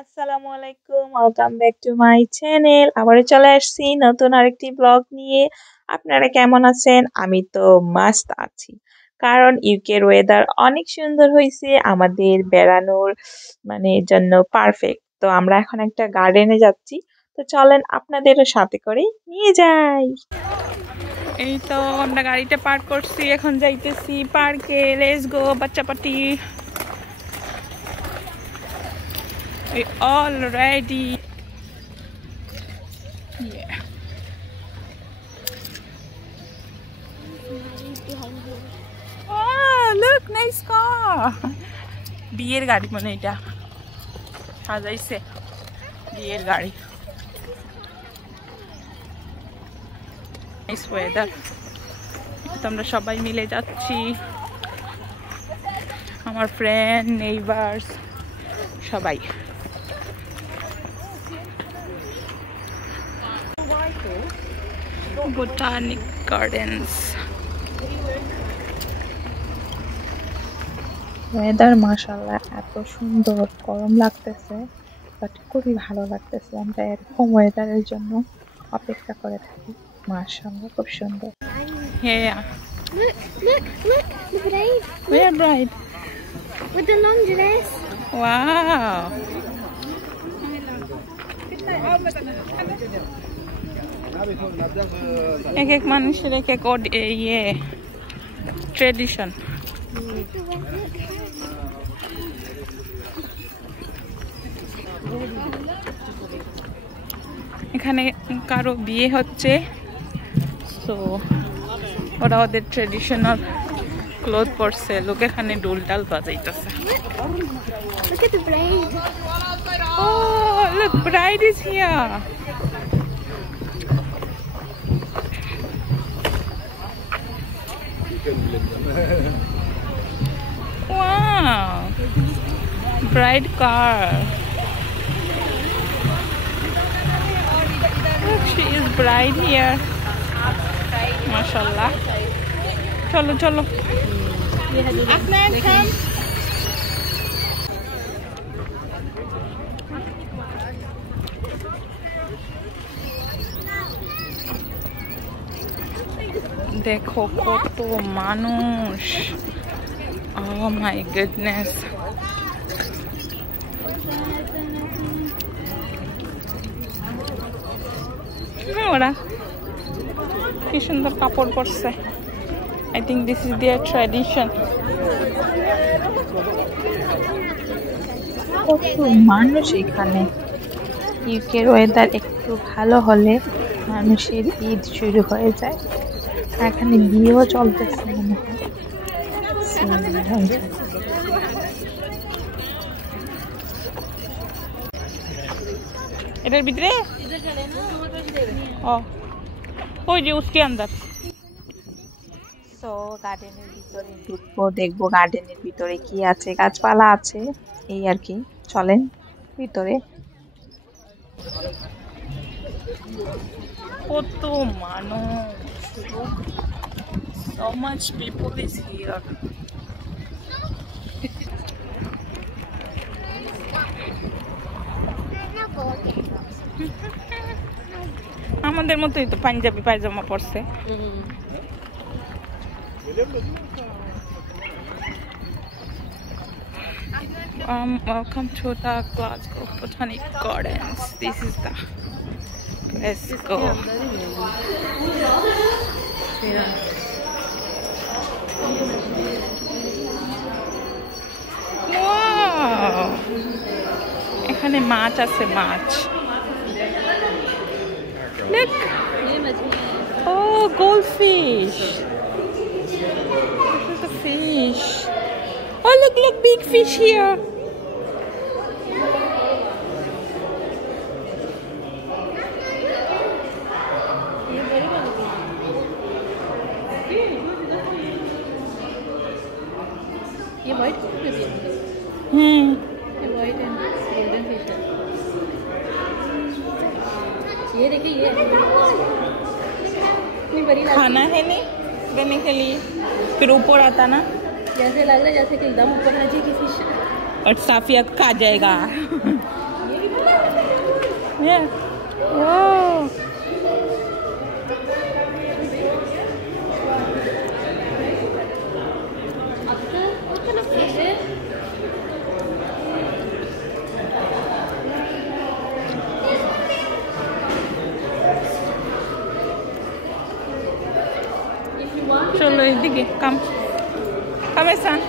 আসসালামু আলাইকুম, welcome back to my channel. আবারও চলে আসছি নতুন আরেকটি ব্লগ নিয়ে। আপনারা কেমন আছেন? আমি তো মাস্ত আছি, কারণ ইউকের ওয়েদার অনেক সুন্দর হয়েছে, আমাদের বেড়ানোর জন্য পারফেক্ট। তো আমরা এখন একটা গার্ডেনে যাচ্ছি, তো চলেন আপনাদেরও সাথে করে নিয়ে যাই। এই তো আমরা গাড়িটা পার্ক করছি, এখন যাইতেছি পার্কে। লেটস গো বাচ্চা party. We all ready. Yeah. Oh, look, nice car. বিয়ের গাড়ি মানে এটা সাজাইছে, বিয়ের গাড়ি। Nice weather. তো আমরা সবাই মিলে যাচ্ছি, আমার ফ্রেন্ড, নেইবার্স সবাই। Botanic Gardens. ওয়েদার মাশাআল্লাহ এত সুন্দর, গরম লাগতেছে বাট খুবই ভালো লাগতেছে। আমরা এরকম ওয়েদারের জন্য অপেক্ষা করে থাকি। মাশাআল্লাহ খুব সুন্দর। হ্যাঁ, Look, the bride. where bride? With the long dress. Wow. এক এক মানুষের এক এক ইয়ে ট্রেডিশন। এখানে কারো বিয়ে হচ্ছে, তো ওরা ওদের ট্রেডিশনাল ক্লোথ পরছে, লোক এখানে ডোল ডাল বাজাইতেছে। Look at the bride. Oh, look, bride is here. Wow, bride car. Look, she is bride here. Mashallah. Cholo, cholo. Ahmed, come. দেখো কত মানুষ, oh my goodness. ওরা কি সুন্দর কাপড় পরছে। I think this is their tradition. কত মানুষ এখানে। ইউকের ওয়েদার একটু ভালো হলে মানুষের ঈদ শুরু হয়ে যায়। এখানে বিয়েও চলতেছে মনে হয়। এটার ভিতরে ওই যে উসকে আন্দার। তো গার্ডেনের ভিতরে ঢুকবো, দেখবো গার্ডেনের ভিতরে কি আছে, গাছপালা আছে, এই আর কি। চলেন ভিতরে। কত মানুষ, so much people is here. আমাদের মতোই তো পাঞ্জাবি পায়জামা পরছে। Welcome to the Glasgow Botanic Gardens. This is the, let's go. Wow, এখানে মাছ আছে, মাছ। Look, oh, goldfish. This is a fish. Oh, look, big fish here. ये white कौन है ये? ये white and golden fish है। ये देखिए, ये खाना है नहीं देने के लिए, फिर ऊपर आता ना, जैसे लग रहा है जैसे कि एकदम ऊपर है जी की फिश। और साफिया खा जाएगा। Yeah. Whoa. What kind of fish is it? Cholo, edige, come. Come, son.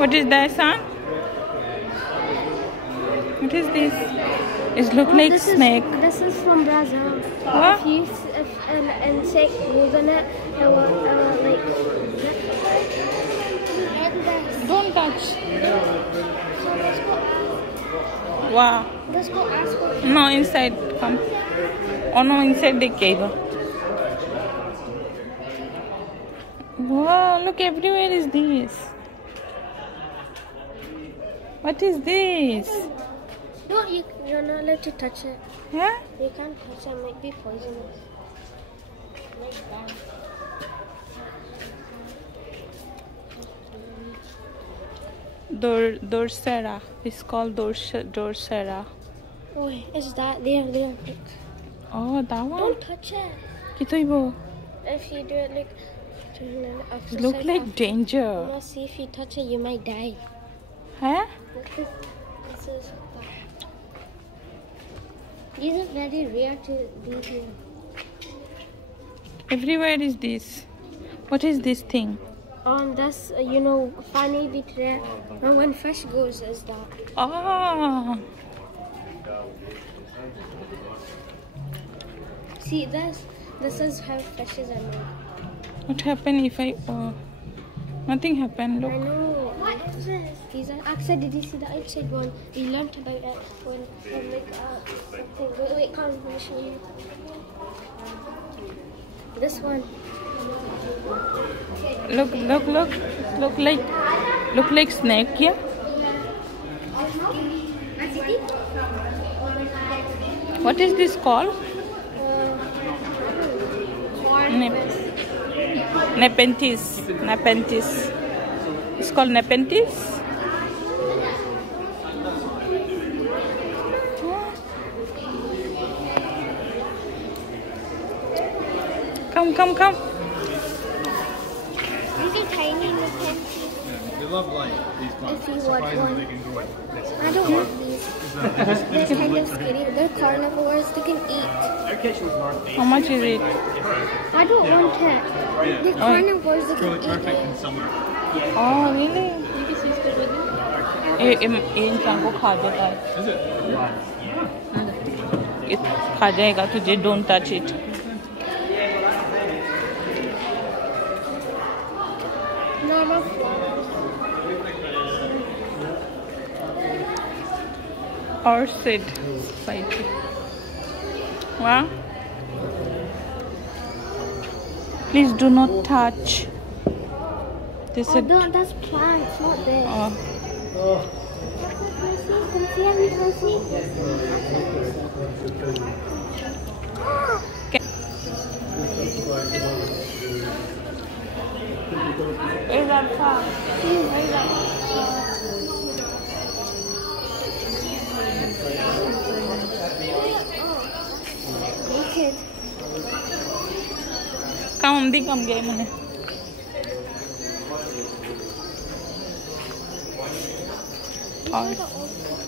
What is that, son? What is this? It looks like snake. This is from Brazil. What? If an insect moves on it, it will like. Don't touch. So let's go. Wow. Let's go ask her. No, inside. Come. Oh no, inside the cave. Wow, look, everywhere is this. What is this? No, you're not allowed to touch it. Yeah? You can't touch it. It might be poisonous. Dorsera. It's called Dorsera. Oh, is that there? Oh, that one? Don't touch it. Kitoibo. If you do it like, It look like danger. Now see if you touch it, you might die. Huh? This is. These are very rare to be here. Everywhere is this. What is this thing? That's funny bit rare. And when fish goes, is that? Oh. See, this is how fishes are made. What happened if I... nothing happened. I Look. know. What is this? These are. Actually, did you see the outside one? We learned about it when something. Wait, come, let me show you. This one. Look like snake, yeah? What is this called? Nepenthes. It's called Nepenthes. Come. These are tiny nepenthes. They love light, these plants. If you want Surprisingly, one. they can go like this. I don't want these. They're kind of scary. They're carnivores. They can eat. Their kitchen's northeast. How much is it? I don't want it. They're carnivores. They It's can really eat perfect it. in summer. Oh, really? You can see still with you. ये इंसान को खा जाता है. Is it? ये खा जाएगा तुझे. Don't touch it. Normal flowers. Orchid Society. Wow. Please do not touch. This Oh, is. that's plants, not this. Oh. Can see everything? Where's that farm? Naked. Come, di come game mune.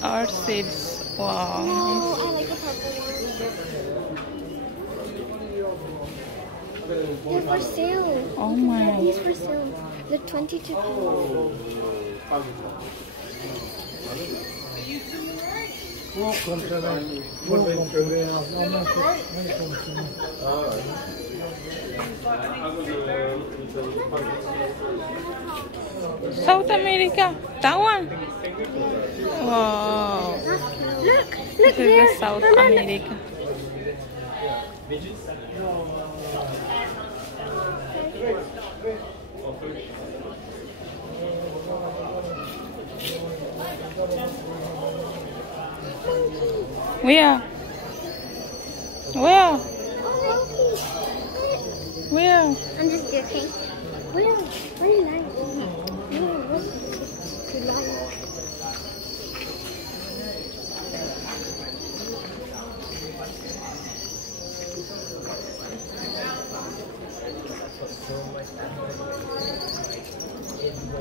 Orchids. Wow. Oh, I like the purple one. They're for sale. Oh my. These for sale. They're 22 pounds. South America. That one. Wow. Look This is there. the South Mama, look. America. Where? Where? Oh, Where? I'm just joking. Where are you lying? No, look. You're lying.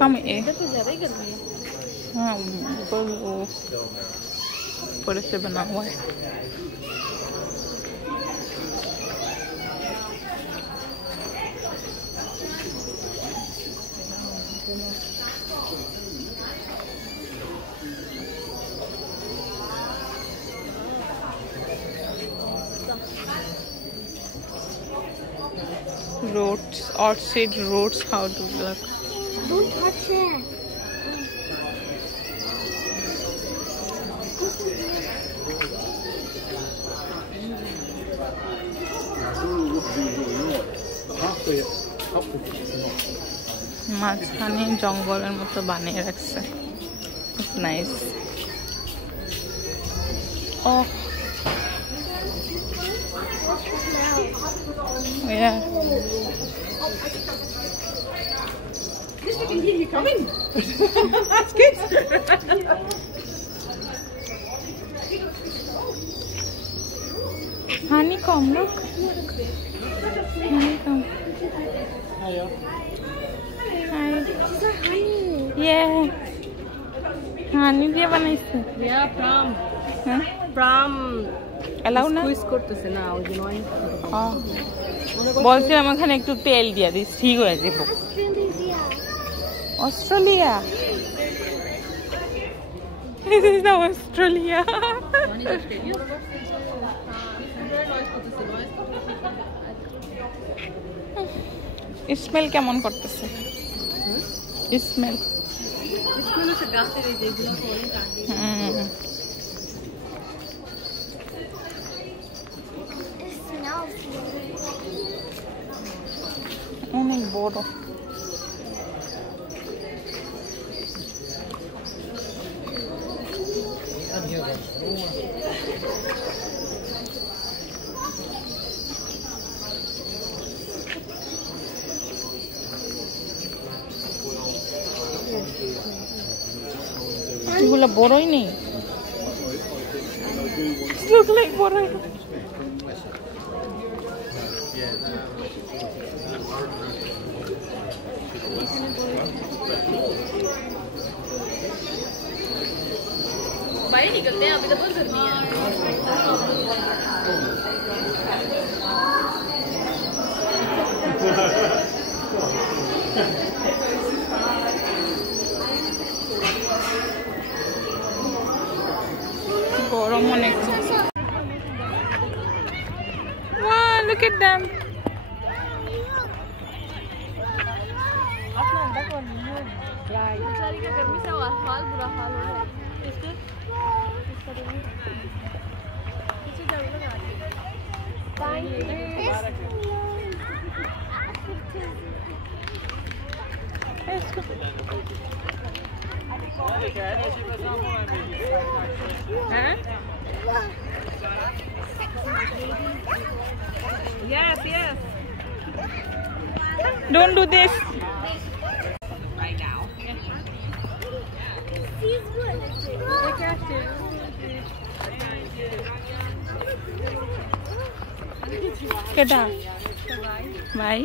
कम है तो ज़्यादा ही गर्मी है हाँ ऊपर वो ऊपर से बना हुआ है roads outside roads how to look Don't touch it. মাঝখানে জঙ্গলের মতো বানিয়ে রাখছে নাইস ও yeah I can hear you coming. That's good. honeycomb look honeycomb Hiya. hi These are honey. yeah honey দিয়ে বানাইছে Yeah, হ্যাঁ from এলাও না squeeze করতেছে না ওই জন্য বলছিলাম এখানে একটু তেল দিয়ে দিস ঠিক হয়ে যাবো Australia. Australia. This is the Australia. Smell কেমন করতেছে স্মেল গাছের এই যেগুলো করে কাটি It smells অনেক বড় এগুলো বড়ই নেই look like বড়ই बाहर निकलते हैं अभी तो बहुत गर्मी है গরম অনেক wow look at them बेचारी का गर्मी से हाल बुरा हाल हो रहा है yes yes don't do this He's good. কেডা ভাই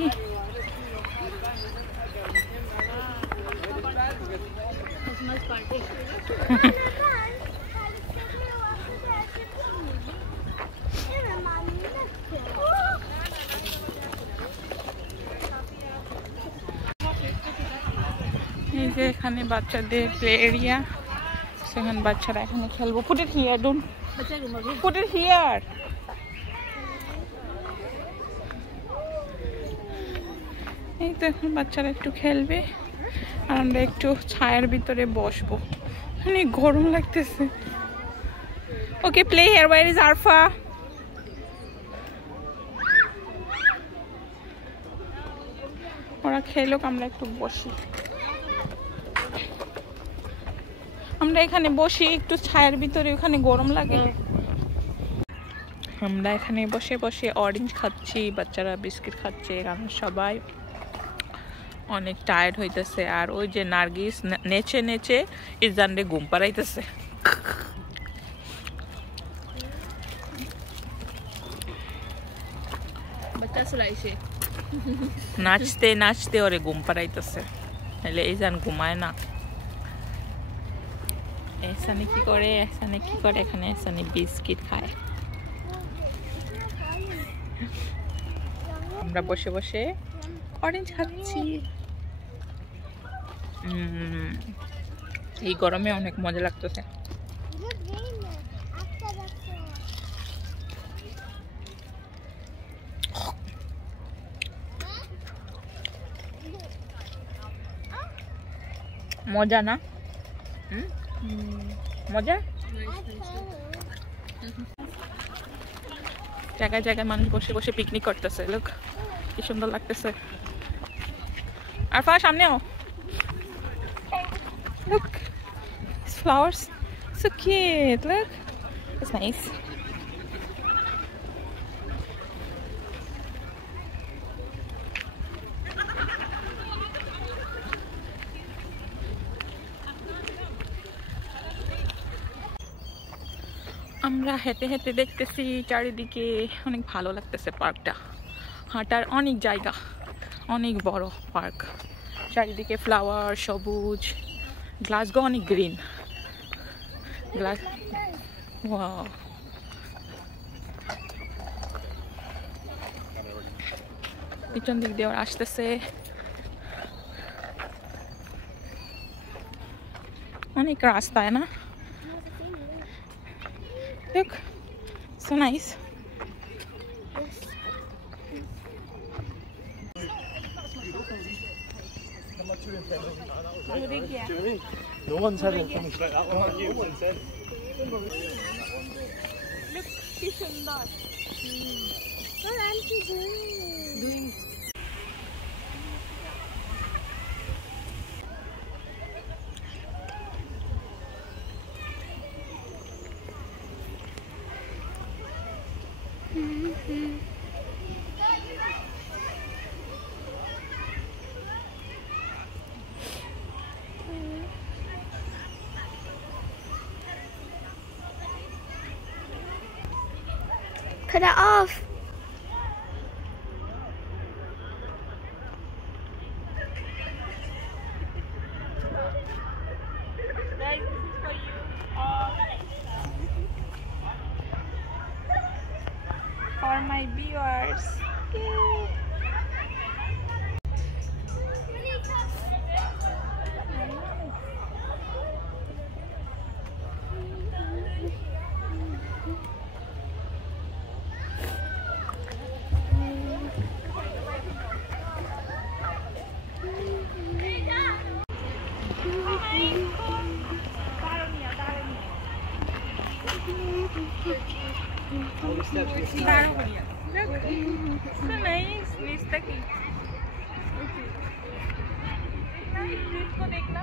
এই যে এখানে বাচ্চাদের প্লে এরিয়া সেখানে বাচ্চারা এখানে খেলবো put it here don't put it here এই তো এখন বাচ্চারা একটু খেলবে আর আমরা একটু ছায়ার ভিতরে বসবো অনেক গরম লাগতেছে ওকে play here where is Arfa ওরা খেলুক আমরা একটু বসি আমরা এখানে বসি একটু ছায়ার ভিতরে ওখানে গরম লাগে আমরা এখানে বসে বসে অরেঞ্জ খাচ্ছি বাচ্চারা বিস্কিট খাচ্ছে আমরা সবাই অনেক টায়ার্ড হইতেছে আর ওই যে নার্গিস নেচে নেচে ইজানরে ঘুম পাড়াইতেছে बच्चा सुलाई से নাচতে নাচতে ওরে ঘুম পাড়াইতেছে তাহলে ইজান ঘুমায় না এসানে কি করে এখানে এসানে বিস্কিট খায় আমরা বসে বসে অরেঞ্জ খাচ্ছি এই গরমে অনেক মজা লাগতেছে মজা না মজা জায়গায় জায়গায় মানুষ বসে বসে পিকনিক করতেছে লোক কি সুন্দর লাগতেছে আর ফা সামনেও look it's flowers so cute look it's nice আমরা হেঁটে হেঁটে দেখতেছি চারিদিকে অনেক ভালো লাগতেছে পার্কটা হাঁটার অনেক জায়গা অনেক বড় পার্ক চারিদিকে ফ্লাওয়ার সবুজ গ্লাসগো অনেক গ্রিন গ্লাস ওয়াও পিছন দিক দিয়ে আসতেছে অনেক রাস্তায় না look so nice No one's had anything like that one. No one said. look কি সুন্দর What am I doing? Cut it off. guys this is for you all for my viewers दारू बढ़िया so nice निस्ता की इसको देखना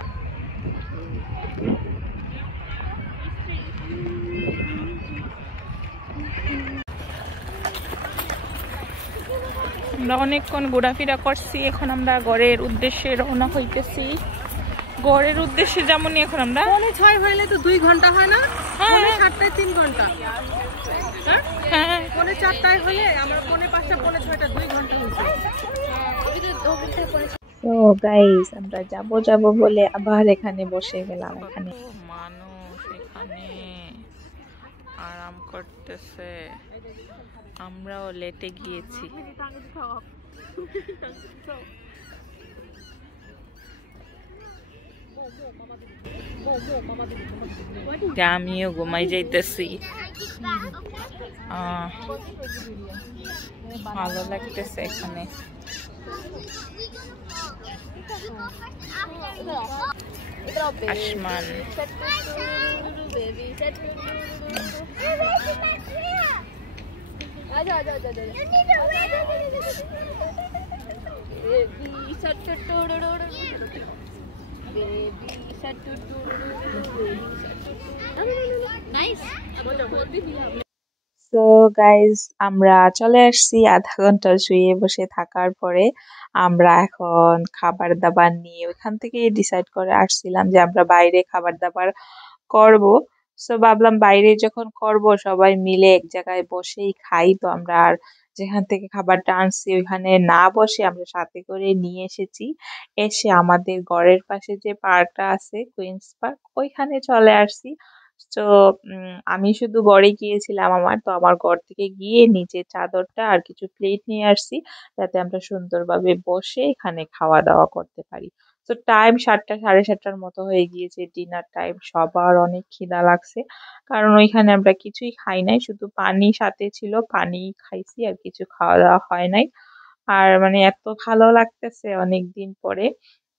আমরা অনেকক্ষণ ঘোরাফেরা করছি এখন আমরা ঘরের উদ্দেশ্যে রওনা হইতেছি ঘরের উদ্দেশ্যে যেমনই এখন আমরা 6:30 হইলে তো 2 ঘন্টা হয় না 7:30 3 ঘন্টা হ্যাঁ 4:30 হলে আমরা 5:30 6:30 2 ঘন্টা হইছে তো গাইস আমরা যাব বলে আবার এখানে বসে গেলাম এখানে মানুষ এখানে আরাম করতেছে আমরাও লেটে গিয়েছি আমিও ঘুমাই যাইতেছি ভালো লাগতেছে এখানে আসমান So গাইজ আমরা চলে আসছি আধা ঘন্টা শুয়ে বসে থাকার পরে। আমরা এখন খাবার দাবার নিয়ে ওইখান থেকে ডিসাইড করে আসছিলাম যে আমরা বাইরে খাবার দাবার করব। সো ভাবলাম বাইরে যখন করব সবাই মিলে এক জায়গায় বসেই খাই। তো আমরা আর যেখান থেকে খাবারটা আনছি ওইখানে না বসে আমরা সাথে করে নিয়ে এসেছি। এসে আমাদের ঘরের পাশে যে পার্কটা আছে কুইন্স পার্ক ওইখানে চলে আসছি। তো আমি শুধু ঘরে গিয়েছিলাম তো আমার ঘর থেকে গিয়ে নিচে চাদরটা আর কিছু প্লেট নিয়ে আসছি যাতে আমরা সুন্দরভাবে বসে এখানে খাওয়া দাওয়া করতে পারি। তো টাইম 7টা 7:30টার মতো হয়ে গিয়েছে, ডিনার টাইম। সবার অনেক খিদা লাগছে কারণ ওইখানে আমরা কিছুই খাই নাই, শুধু পানি সাথে ছিল, পানি খাইছি আর কিছু খাওয়া দাওয়া হয় নাই। আর মানে এত ভালো লাগতেছে অনেকদিন পরে,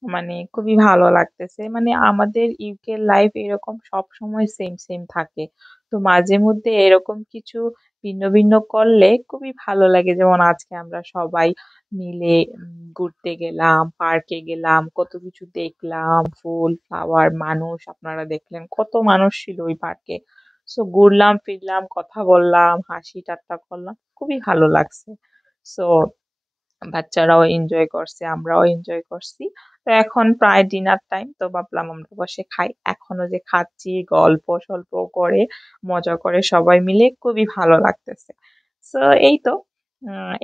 মানে খুবই ভালো লাগতেছে। মানে আমাদের ইউকে লাইফ এরকম সব সময় সেম সেম থাকে, তো মাঝে মধ্যে এরকম কিছু ভিন্ন ভিন্ন করলে খুবই ভালো লাগে। যেমন আজকে আমরা সবাই মিলে ঘুরতে গেলাম, পার্কে গেলাম, কত কিছু দেখলাম, ফুল ফ্লাওয়ার, মানুষ আপনারা দেখলেন কত মানুষ ছিল ওই পার্কে। সো ঘুরলাম ফিরলাম, কথা বললাম, হাসি ঠাট্টা করলাম, খুবই ভালো লাগছে। সো বাচ্চারাও এনজয় করছে, আমরাও এনজয় করছি। তো এখন প্রায় ডিনার টাইম, তো ভাবলাম আমরা বসে খাই। এখনো যে খাচ্ছি গল্প সল্প করে মজা করে সবাই মিলে, খুবই ভালো লাগতেছে। সো এই তো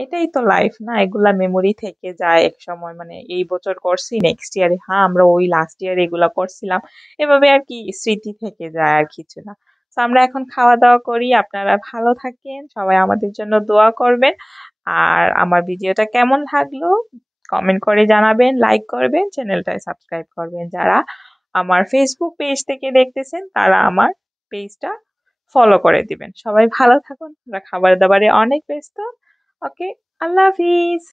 এটাই তো লাইফ না, এগুলা মেমোরি থেকে যায় এক সময়। মানে এই বছর করছি, নেক্সট ইয়ারে হ্যাঁ আমরা ওই লাস্ট ইয়ার এগুলা করছিলাম, এভাবে আর কি স্মৃতি থেকে যায় আর কিছু না। তো আমরা এখন খাওয়া দাওয়া করি, আপনারা ভালো থাকেন, সবাই আমাদের জন্য দোয়া করবেন। আর আমার ভিডিওটা কেমন লাগলো কমেন্ট করে জানাবেন, লাইক করবেন, চ্যানেলটায় সাবস্ক্রাইব করবেন। যারা আমার ফেসবুক পেজ থেকে দেখতেছেন তারা আমার পেজটা ফলো করে দিবেন। সবাই ভালো থাকুন, আমরা খাবার দাবারে অনেক ব্যস্ত। ওকে, আল্লাহ হাফিজ।